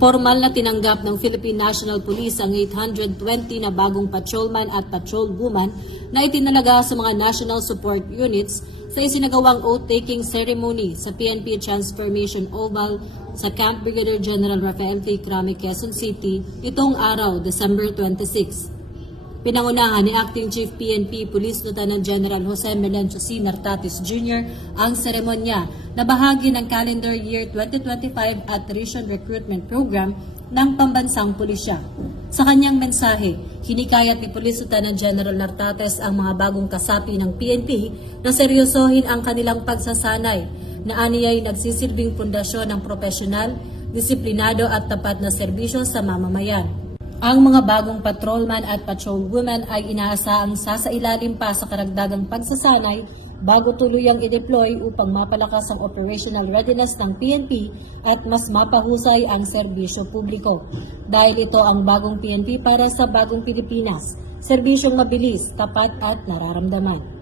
Formal na tinanggap ng Philippine National Police ang 820 na bagong patrolman at patrolwoman na itinalaga sa mga National Support Units sa isinagawang oath-taking ceremony sa PNP Transformation Oval sa Camp Brigadier General Rafael T. Crame, Quezon City itong araw, December 26. Pinangunahan ni Acting Chief PNP Police Lieutenant General Jose Melencio C. Nartatis Jr. ang seremonya na bahagi ng calendar year 2025 Attrition Recruitment Program ng Pambansang Pulisya. Sa kanyang mensahe, hinikayat ni Police Lieutenant General Nartatis ang mga bagong kasapi ng PNP na seryosohin ang kanilang pagsasanay na aniyay nagsisilbing pundasyon ng propesyonal, disiplinado at tapat na serbisyo sa mamamayan. Ang mga bagong patrolman at patrolwoman ay inaasaang sasailalim pa sa karagdagang pagsasanay bago tuluyang i-deploy upang mapalakas ang operational readiness ng PNP at mas mapahusay ang serbisyo publiko. Dahil ito ang bagong PNP para sa bagong Pilipinas, serbisyong mabilis, tapat at nararamdaman.